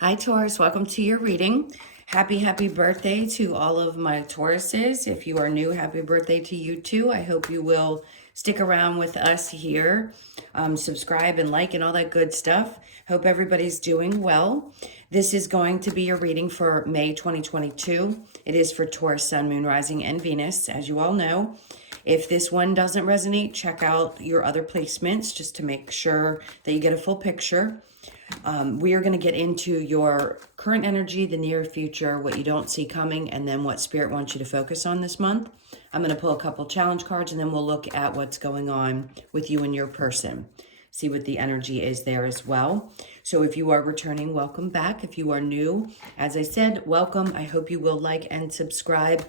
Hi, Taurus. Welcome to your reading. Happy birthday to all of my Tauruses. If you are new, happy birthday to you too. I hope you will stick around with us here. Subscribe and like and all that good stuff. Hope everybody's doing well. This is going to be your reading for May 2022. It is for Taurus, Sun, Moon, Rising, and Venus, as you all know. If this one doesn't resonate, check out your other placements just to make sure that you get a full picture. We are going to get into your current energy, the near future, what you don't see coming, and then what Spirit wants you to focus on this month. I'm going to pull a couple challenge cards, and then we'll look at what's going on with you and your person. See what the energy is there as well. So if you are returning, welcome back. If you are new, as I said, welcome. I hope you will like and subscribe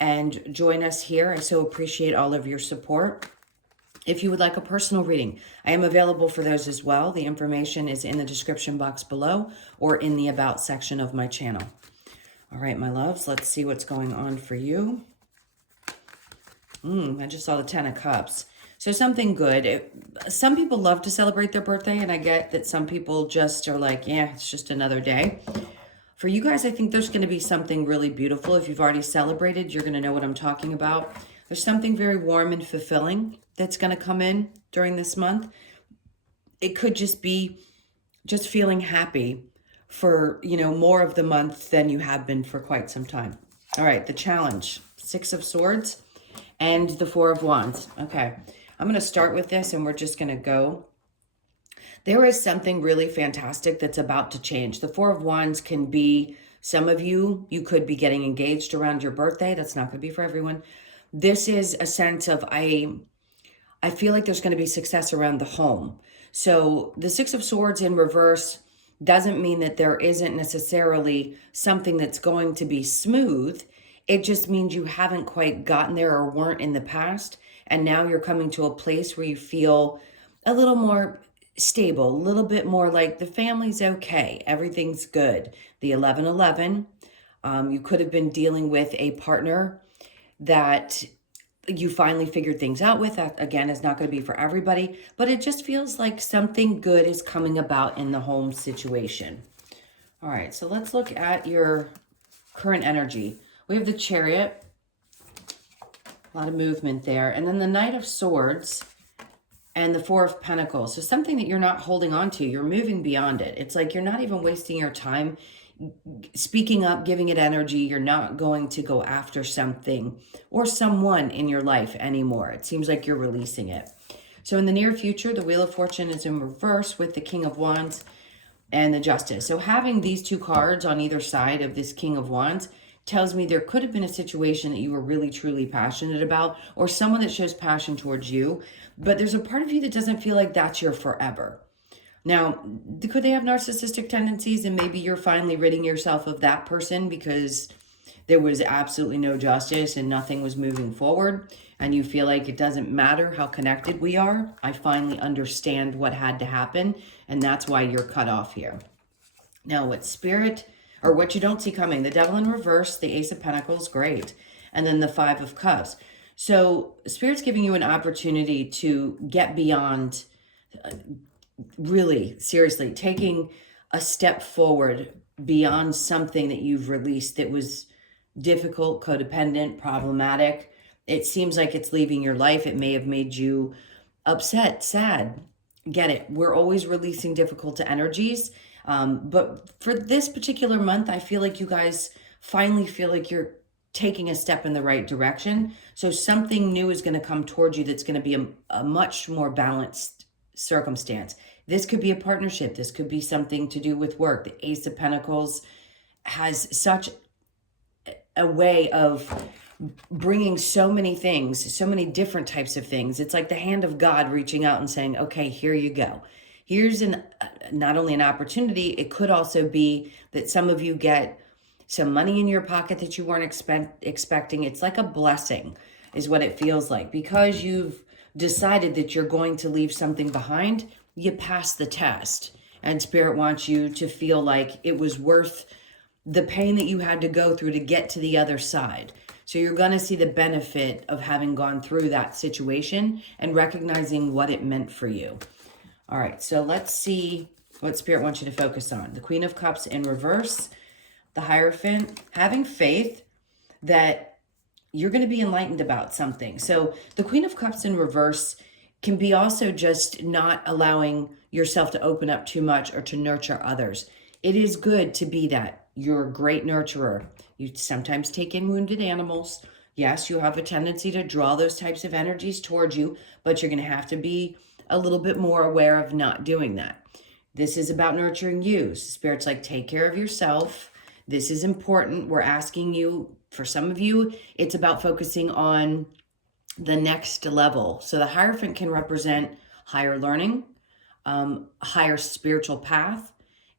and join us here. I so appreciate all of your support. If you would like a personal reading, I am available for those as well. The information is in the description box below or in the About section of my channel. All right, my loves, let's see what's going on for you. I just saw the 10 of Cups. So something good. Some people love to celebrate their birthday, and I get that some people just are like, yeah, it's just another day. For you guys, I think there's going to be something really beautiful. If you've already celebrated, you're going to know what I'm talking about. There's something very warm and fulfilling that's going to come in during this month. It could just be just feeling happy for, more of the month than you have been for quite some time. All right, the challenge, 6 of Swords and the 4 of Wands. Okay, I'm going to start with this and we're just going to go. There is something really fantastic that's about to change. The 4 of Wands can be, some of you could be getting engaged around your birthday. That's not going to be for everyone. This is a sense of, I feel like there's going to be success around the home. So the 6 of Swords in reverse doesn't mean that there isn't necessarily something that's going to be smooth. It just means you haven't quite gotten there or weren't in the past. And now you're coming to a place where you feel a little more stable, a little bit more like the family's okay. Everything's good. The 11-11, you could have been dealing with a partner that you finally figured things out with. That, again, is not going to be for everybody, but it just feels like something good is coming about in the home situation. All right, so let's look at your current energy. We have the Chariot, a lot of movement there, and then the Knight of Swords and the 4 of Pentacles. So something that you're not holding on to, you're moving beyond it. It's like you're not even wasting your time speaking up, giving it energy. You're not going to go after something or someone in your life anymore. It seems like you're releasing it. So in the near future, the Wheel of Fortune is in reverse with the King of Wands and the Justice. So having these 2 cards on either side of this King of Wands tells me there could have been a situation that you were really truly passionate about, or someone that shows passion towards you, but there's a part of you that doesn't feel like that's your forever. Now, could they have narcissistic tendencies, and maybe you're finally ridding yourself of that person because there was absolutely no justice and nothing was moving forward, and you feel like it doesn't matter how connected we are. I finally understand what had to happen, and that's why you're cut off here. Now, what Spirit, or what you don't see coming, the Devil in reverse, the Ace of Pentacles, great, and then the 5 of Cups. So Spirit's giving you an opportunity to get beyond, really, seriously, taking a step forward beyond something that you've released that was difficult, codependent, problematic. It seems like it's leaving your life. It may have made you upset, sad. Get it. We're always releasing difficult energies. But for this particular month, I feel like you guys finally feel like you're taking a step in the right direction. So something new is going to come towards you that's going to be a much more balanced circumstance. This could be a partnership. This could be something to do with work. The Ace of Pentacles has such a way of bringing so many things, so many different types of things. It's like the hand of God reaching out and saying, okay, here you go. Here's not only an opportunity, it could also be that some of you get some money in your pocket that you weren't expecting. It's like a blessing is what it feels like. Because you've decided that you're going to leave something behind, you pass the test. And Spirit wants you to feel like it was worth the pain that you had to go through to get to the other side. So you're going to see the benefit of having gone through that situation and recognizing what it meant for you. All right, so let's see what Spirit wants you to focus on. The Queen of Cups in reverse, the Hierophant, having faith that you're going to be enlightened about something. So the Queen of Cups in reverse can be also just not allowing yourself to open up too much or to nurture others. It is good to be that. You're a great nurturer. You sometimes take in wounded animals. Yes, you have a tendency to draw those types of energies towards you, but you're going to have to be a little bit more aware of not doing that. This is about nurturing you. Spirit's like, take care of yourself. This is important. We're asking you, for some of you, it's about focusing on the next level. So the Hierophant can represent higher learning, higher spiritual path.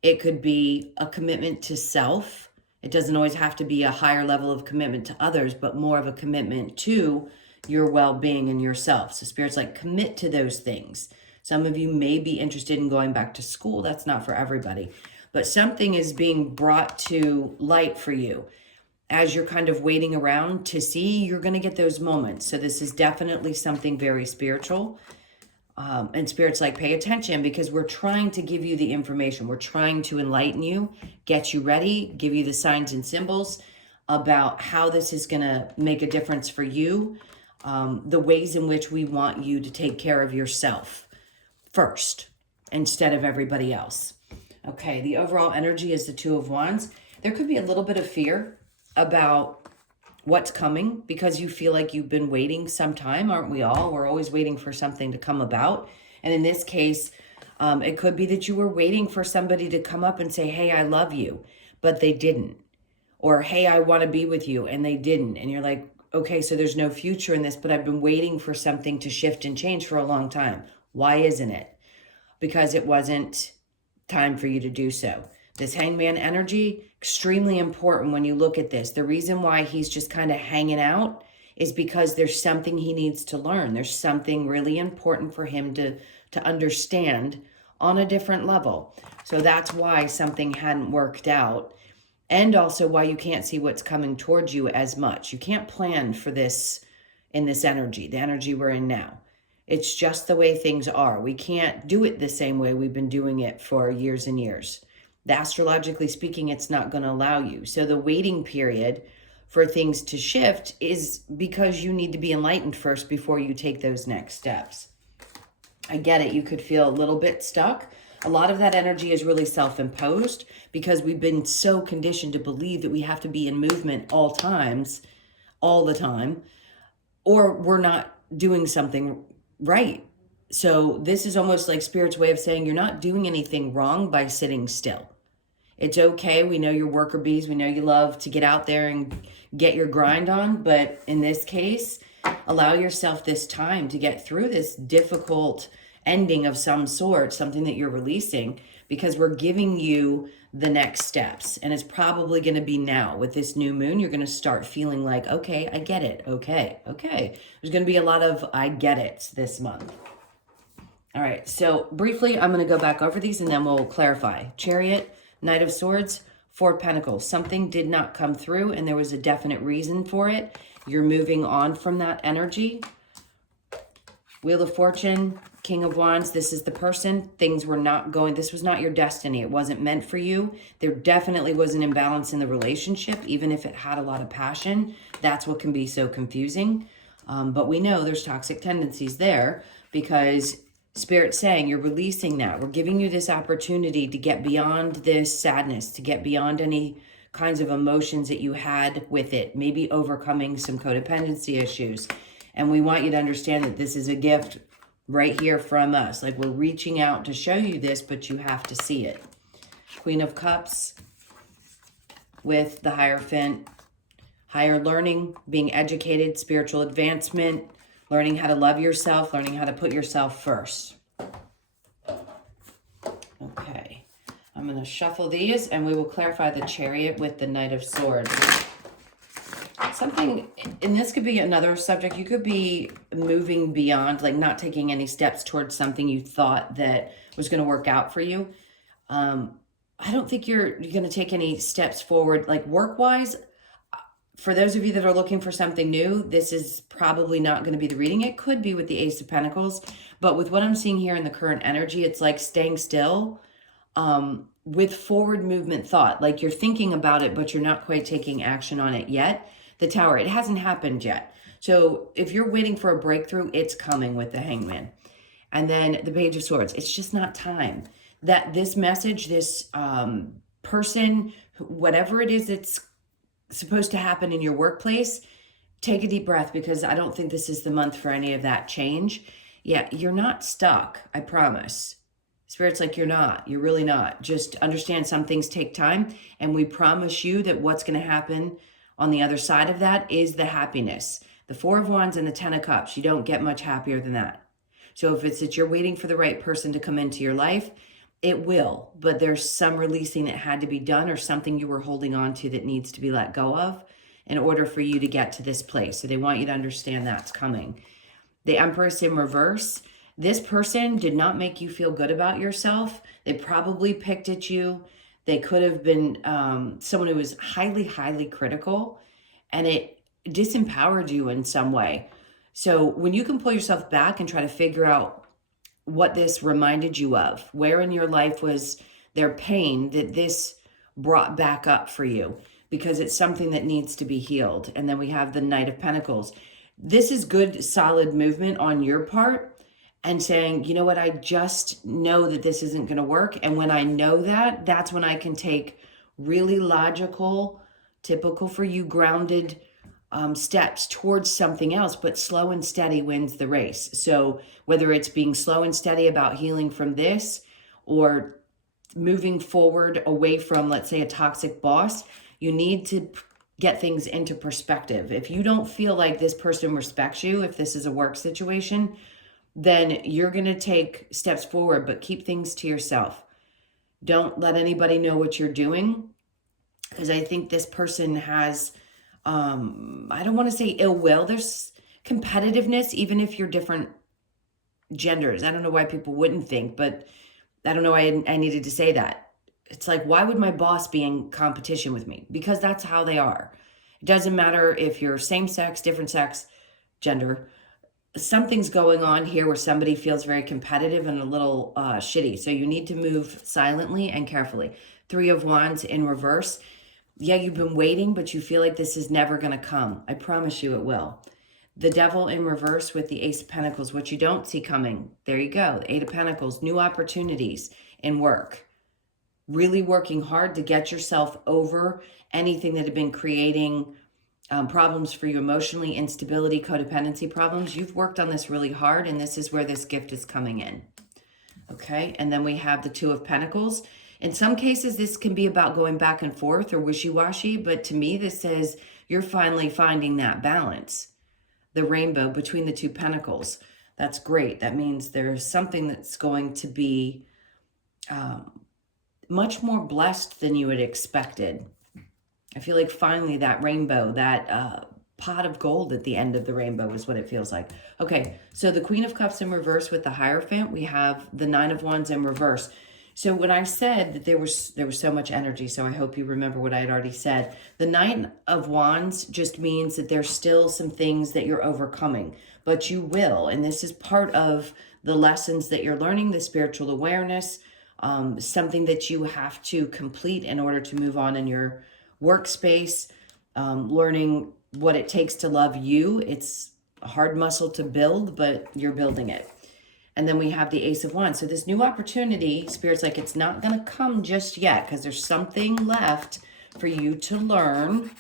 It could be a commitment to self. It doesn't always have to be a higher level of commitment to others, but more of a commitment to your well-being and yourself. So Spirit's like, commit to those things. Some of you may be interested in going back to school. That's not for everybody. But something is being brought to light for you. As you're kind of waiting around to see, you're going to get those moments. So this is definitely something very spiritual. And Spirit's like, pay attention, because we're trying to give you the information. We're trying to enlighten you, get you ready, give you the signs and symbols about how this is going to make a difference for you. The ways in which we want you to take care of yourself first instead of everybody else. Okay, the overall energy is the Two of Wands. There could be a little bit of fear about what's coming because you feel like you've been waiting some time, aren't we all? We're always waiting for something to come about. And in this case, it could be that you were waiting for somebody to come up and say, hey, I love you, but they didn't. Or, hey, I want to be with you, and they didn't. And you're like, okay, so there's no future in this, but I've been waiting for something to shift and change for a long time. Why isn't it? Because it wasn't time for you to do so. This Hangman energy, extremely important when you look at this. The reason why he's just kind of hanging out is because there's something he needs to learn. There's something really important for him to understand on a different level. So that's why something hadn't worked out. And also why you can't see what's coming towards you as much. You can't plan for this in this energy, the energy we're in now. It's just the way things are. We can't do it the same way we've been doing it for years and years. Astrologically speaking, it's not going to allow you. So the waiting period for things to shift is because you need to be enlightened first before you take those next steps. I get it. You could feel a little bit stuck. A lot of that energy is really self-imposed because we've been so conditioned to believe that we have to be in movement all the time, or we're not doing something right. So this is almost like Spirit's way of saying you're not doing anything wrong by sitting still. It's okay. We know you're worker bees. We know you love to get out there and get your grind on. But in this case, allow yourself this time to get through this difficult ending of some sort, something that you're releasing, because we're giving you the next steps. And it's probably going to be now with this new moon. You're going to start feeling like, okay, I get it. Okay. There's going to be a lot of I get it this month. All right. So briefly, I'm going to go back over these and then we'll clarify. Chariot, Knight of Swords, Four of Pentacles. Something did not come through and there was a definite reason for it. You're moving on from that energy. Wheel of Fortune, King of Wands, this is the person. Things were not going, this was not your destiny. It wasn't meant for you. There definitely was an imbalance in the relationship, even if it had a lot of passion. That's what can be so confusing. But we know there's toxic tendencies there because Spirit's saying you're releasing that. We're giving you this opportunity to get beyond this sadness, to get beyond any kinds of emotions that you had with it, maybe overcoming some codependency issues. And we want you to understand that this is a gift right here from us. Like, we're reaching out to show you this, but you have to see it. Queen of Cups with the Hierophant. Higher learning, being educated, spiritual advancement, learning how to love yourself, learning how to put yourself first. Okay. I'm going to shuffle these and we will clarify the Chariot with the Knight of Swords. Something, and this could be another subject, you could be moving beyond, like not taking any steps towards something you thought that was going to work out for you. I don't think you're going to take any steps forward, like work-wise. For those of you that are looking for something new, this is probably not going to be the reading. It could be with the Ace of Pentacles, but with what I'm seeing here in the current energy, it's like staying still, with forward movement thought, like you're thinking about it, but you're not quite taking action on it yet. The Tower, it hasn't happened yet. So if you're waiting for a breakthrough, it's coming with the Hangman. And then the Page of Swords, it's just not time. That this message, this person, whatever it is that's supposed to happen in your workplace, take a deep breath, because I don't think this is the month for any of that change. Yeah, you're not stuck, I promise. Spirit's like, you're not. You're really not. Just understand some things take time, and we promise you that what's going to happen on the other side of that is the happiness. The Four of Wands and the Ten of Cups, you don't get much happier than that. So if it's that you're waiting for the right person to come into your life, it will, but there's some releasing that had to be done, or something you were holding on to that needs to be let go of in order for you to get to this place. So they want you to understand that's coming. The Empress in reverse, this person did not make you feel good about yourself. They probably picked at you. They could have been someone who was highly, highly critical, and it disempowered you in some way. So when you can pull yourself back and try to figure out what this reminded you of, where in your life was there pain that this brought back up for you, because it's something that needs to be healed. And then we have the Knight of Pentacles. This is good, solid movement on your part, and saying, you know what, I just know that this isn't going to work. And when I know that, that's when I can take really logical, typical for you, grounded steps towards something else. But slow and steady wins the race. So whether it's being slow and steady about healing from this, or moving forward away from, let's say, a toxic boss, you need to get things into perspective. If you don't feel like this person respects you, if this is a work situation, then you're going to take steps forward, but keep things to yourself. Don't let anybody know what you're doing, because I think this person has, I don't want to say ill will. There's competitiveness, even if you're different genders. I don't know why people wouldn't think, but I don't know why I needed to say that. It's like, why would my boss be in competition with me? Because that's how they are. It doesn't matter if you're same sex, different sex, gender. Something's going on here where somebody feels very competitive and a little shitty. So you need to move silently and carefully. Three of Wands in reverse. Yeah, you've been waiting, but you feel like this is never going to come. I promise you it will. The Devil in reverse with the Ace of Pentacles, what you don't see coming. There you go. The Eight of Pentacles, new opportunities in work. Really working hard to get yourself over anything that had been creating problems for you emotionally, instability, codependency problems. You've worked on this really hard, and this is where this gift is coming in. Okay, and then we have the Two of Pentacles. In some cases, this can be about going back and forth or wishy-washy, but to me, this says you're finally finding that balance. The Rainbow between the two pentacles. That's great. That means there's something that's going to be much more blessed than you had expected. I feel like finally that rainbow, that pot of gold at the end of the rainbow is what it feels like. Okay, so the Queen of Cups in reverse with the Hierophant. We have the Nine of Wands in reverse. So when I said that there was so much energy, so I hope you remember what I had already said. The Nine of Wands just means that there's still some things that you're overcoming, but you will. And this is part of the lessons that you're learning, the spiritual awareness, something that you have to complete in order to move on in your workspace, learning what it takes to love you. It's a hard muscle to build, but you're building it. And then we have the Ace of Wands. So this new opportunity, Spirit's like, it's not going to come just yet, because there's something left for you to learn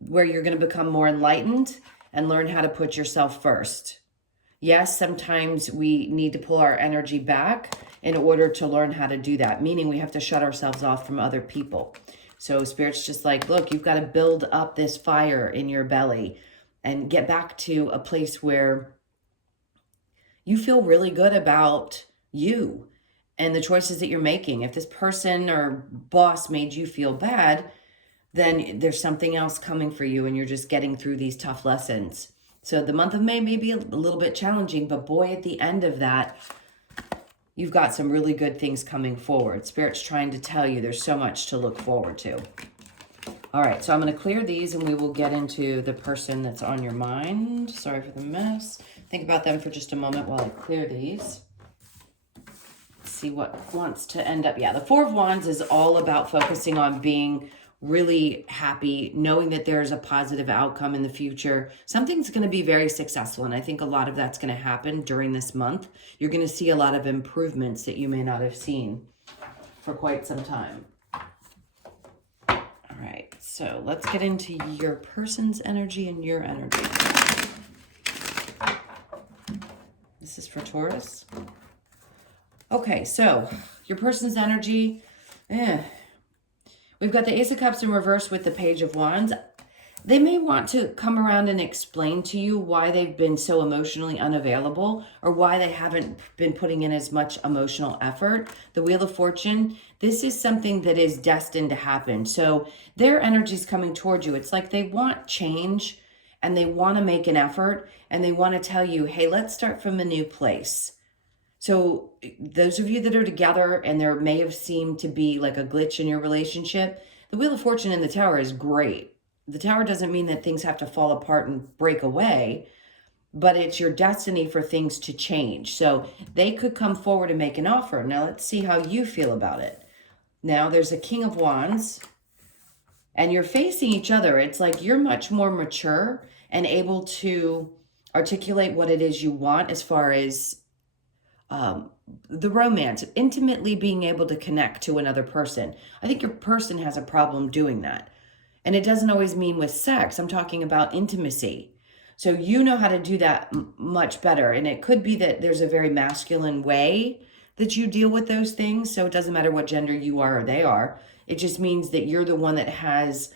where you're going to become more enlightened and learn how to put yourself first. Yes, sometimes we need to pull our energy back in order to learn how to do that, meaning we have to shut ourselves off from other people. So Spirit's just like, look, you've got to build up this fire in your belly and get back to a place where you feel really good about you and the choices that you're making. If this person or boss made you feel bad, then there's something else coming for you, and you're just getting through these tough lessons. So the month of May may be a little bit challenging, but boy, at the end of that, you've got some really good things coming forward. Spirit's trying to tell you there's so much to look forward to. All right, so I'm going to clear these, and we will get into the person that's on your mind. Sorry for the mess. Think about them for just a moment while I clear these. see what wants to end up. Yeah, the Four of Wands is all about focusing on being really happy, knowing that there's a positive outcome in the future. Something's going to be very successful, and I think a lot of that's going to happen during this month. You're going to see a lot of improvements that you may not have seen for quite some time. All right, so let's get into your person's energy and your energy. This is for Taurus. Okay, so your person's energy, we've got the Ace of Cups in reverse with the Page of Wands. They may want to come around and explain to you why they've been so emotionally unavailable or why they haven't been putting in as much emotional effort. The Wheel of Fortune, this is something that is destined to happen. So their energy is coming towards you. It's like they want change and they want to make an effort and they want to tell you, hey, let's start from a new place. So those of you that are together and there may have seemed to be like a glitch in your relationship, the Wheel of Fortune in the Tower is great. The Tower doesn't mean that things have to fall apart and break away, but it's your destiny for things to change. So they could come forward and make an offer. Now let's see how you feel about it. Now there's a King of Wands and you're facing each other. It's like you're much more mature and able to articulate what it is you want as far as the romance, intimately being able to connect to another person. I think your person has a problem doing that. And it doesn't always mean with sex. I'm talking about intimacy. So you know how to do that much better. And it could be that there's a very masculine way that you deal with those things. So it doesn't matter what gender you are or they are. It just means that you're the one that has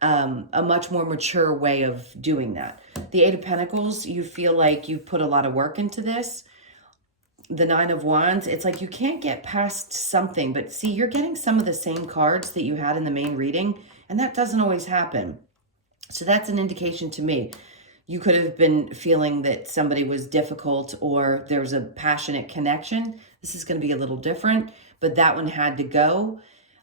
a much more mature way of doing that. The Eight of Pentacles, you feel like you've put a lot of work into this. The Nine of Wands, it's like you can't get past something, but see, you're getting some of the same cards that you had in the main reading, and that doesn't always happen. So that's an indication to me. You could have been feeling that somebody was difficult or there was a passionate connection. This is going to be a little different, but that one had to go.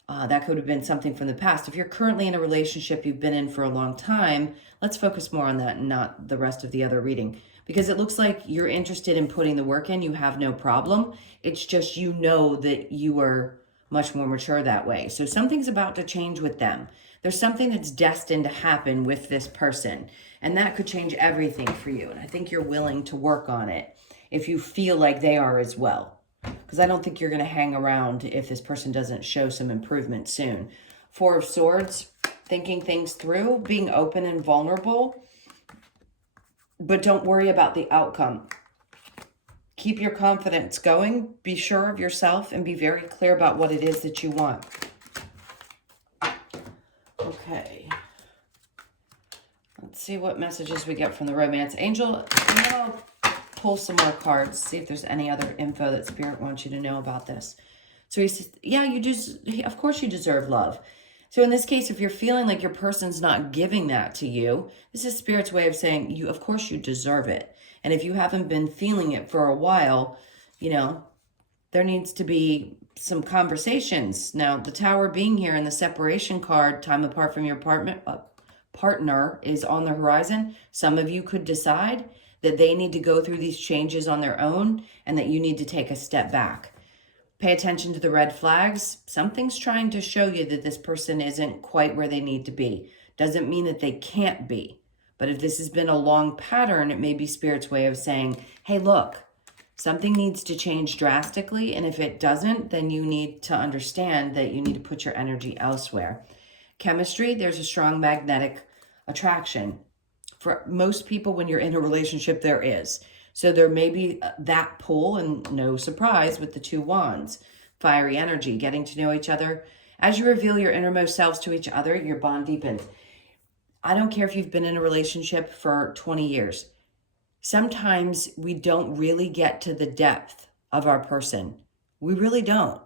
That could have been something from the past. If you're currently in a relationship you've been in for a long time, let's focus more on that and not the rest of the other reading. Because it looks like you're interested in putting the work in. You have no problem. It's just you know that you are much more mature that way. So something's about to change with them. There's something that's destined to happen with this person. And that could change everything for you. And I think you're willing to work on it if you feel like they are as well. Because I don't think you're going to hang around if this person doesn't show some improvement soon. Four of Swords, thinking things through, being open and vulnerable. But don't worry about the outcome. Keep your confidence going. Be sure of yourself and be very clear about what it is that you want. Okay. Let's see what messages we get from the romance angel. I'll pull some more cards, see if there's any other info that Spirit wants you to know about this. So he says, yeah, of course you deserve love. So in this case, if you're feeling like your person's not giving that to you, this is Spirit's way of saying, of course you deserve it. And if you haven't been feeling it for a while, there needs to be some conversations. Now, the Tower being here and the separation card, time apart from your partner is on the horizon. Some of you could decide that they need to go through these changes on their own and that you need to take a step back. Pay attention to the red flags. Something's trying to show you that this person isn't quite where they need to be. Doesn't mean that they can't be. But if this has been a long pattern, it may be Spirit's way of saying, hey, look, something needs to change drastically. And if it doesn't, then you need to understand that you need to put your energy elsewhere. Chemistry, there's a strong magnetic attraction. For most people, when you're in a relationship, there is. So there may be that pull, and no surprise with the two wands. Fiery energy, getting to know each other. As you reveal your innermost selves to each other, your bond deepens. I don't care if you've been in a relationship for 20 years. Sometimes we don't really get to the depth of our person. We really don't.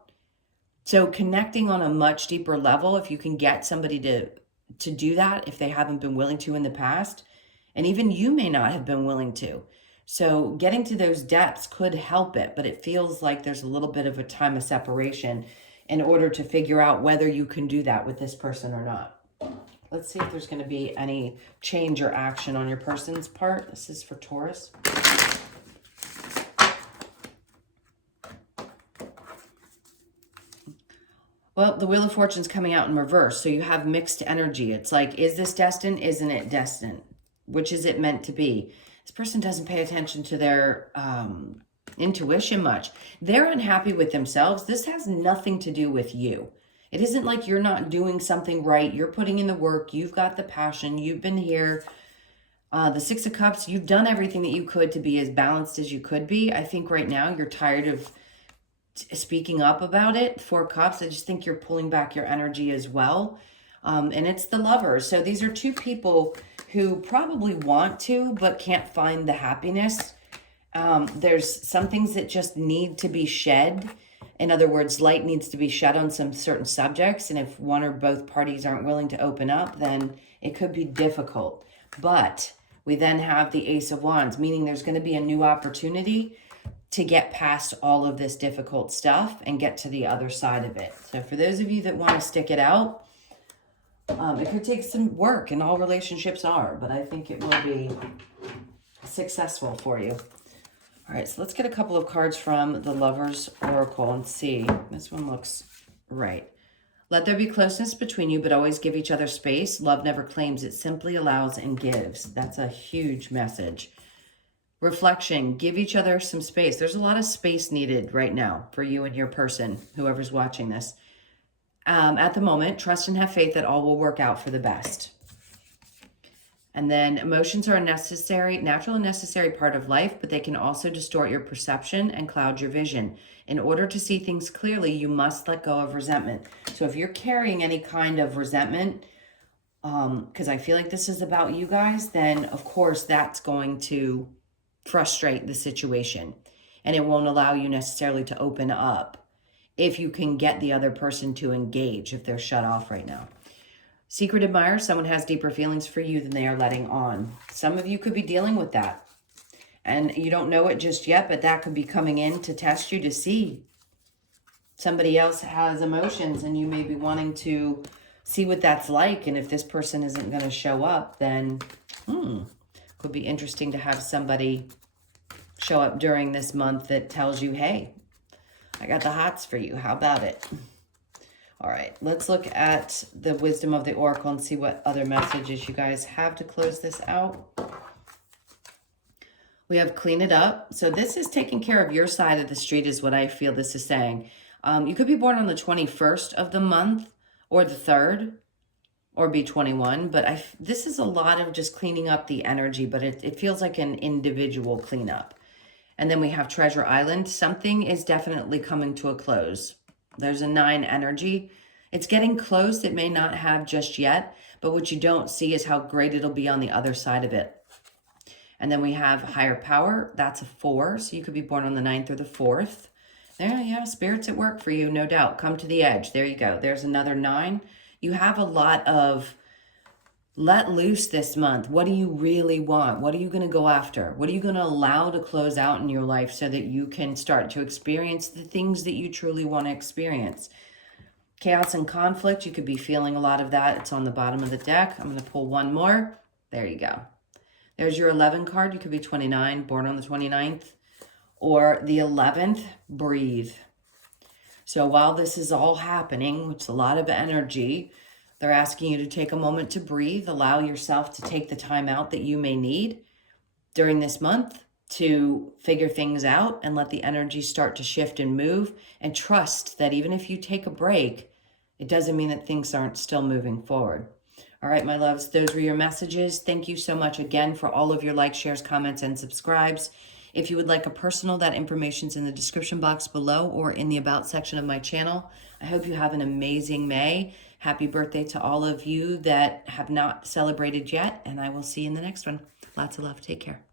So connecting on a much deeper level, if you can get somebody to do that, if they haven't been willing to in the past, and even you may not have been willing to. So getting to those depths could help it, but it feels like there's a little bit of a time of separation in order to figure out whether you can do that with this person or not. Let's see if there's going to be any change or action on your person's part. This is for Taurus. Well, the Wheel of Fortune's coming out in reverse, so you have mixed energy. It's like, is this destined? Isn't it destined? Which is it meant to be? This person doesn't pay attention to their intuition much. They're unhappy with themselves. This has nothing to do with you. It isn't like you're not doing something right. You're putting in the work. You've got the passion. You've been here. The Six of Cups, you've done everything that you could to be as balanced as you could be. I think right now you're tired of speaking up about it. Four Cups, I just think you're pulling back your energy as well. And it's the Lovers. So these are two people who probably want to, but can't find the happiness. There's some things that just need to be shed. In other words, light needs to be shed on some certain subjects. And if one or both parties aren't willing to open up, then it could be difficult. But we then have the Ace of Wands, meaning there's going to be a new opportunity to get past all of this difficult stuff and get to the other side of it. So for those of you that want to stick it out, it could take some work, and all relationships are, but I think it will be successful for you. All right, so let's get a couple of cards from the Lovers Oracle and see. This one looks right. Let there be closeness between you, but always give each other space. Love never claims, it simply allows and gives. That's a huge message. Reflection, give each other some space. There's a lot of space needed right now for you and your person, whoever's watching this. At the moment, trust and have faith that all will work out for the best. And then emotions are a necessary, natural and necessary part of life, but they can also distort your perception and cloud your vision. In order to see things clearly, you must let go of resentment. So if you're carrying any kind of resentment, because I feel like this is about you guys, then of course that's going to frustrate the situation. And it won't allow you necessarily to open up if you can get the other person to engage, if they're shut off right now. Secret admirer, someone has deeper feelings for you than they are letting on. Some of you could be dealing with that. And you don't know it just yet, but that could be coming in to test you to see. Somebody else has emotions and you may be wanting to see what that's like. And if this person isn't going to show up, then could be interesting to have somebody show up during this month that tells you, hey, I got the hots for you. How about it? All right, let's look at the wisdom of the Oracle and see what other messages you guys have to close this out. We have clean it up. So this is taking care of your side of the street is what I feel this is saying. You could be born on the 21st of the month or the 3rd or be 21. But this is a lot of just cleaning up the energy, but it feels like an individual cleanup. And then we have Treasure Island. Something is definitely coming to a close. There's a 9 energy. It's getting close. It may not have just yet, but what you don't see is how great it'll be on the other side of it. And then we have higher power. That's a 4. So you could be born on the 9th or the 4th. There, yeah, spirits at work for you, no doubt. Come to the edge. There you go. There's another 9. You have a lot of let loose this month. What do you really want? What are you going to go after? What are you going to allow to close out in your life so that you can start to experience the things that you truly want to experience? Chaos and conflict. You could be feeling a lot of that. It's on the bottom of the deck. I'm going to pull one more. There you go. There's your 11 card. You could be 29, born on the 29th. Or the 11th, breathe. So while this is all happening, which is a lot of energy, they're asking you to take a moment to breathe. Allow yourself to take the time out that you may need during this month to figure things out and let the energy start to shift and move. And trust that even if you take a break, it doesn't mean that things aren't still moving forward. All right, my loves, those were your messages. Thank you so much again for all of your likes, shares, comments, and subscribes. If you would like a personal, that information's in the description box below or in the About section of my channel. I hope you have an amazing May. Happy birthday to all of you that have not celebrated yet, and I will see you in the next one. Lots of love. Take care.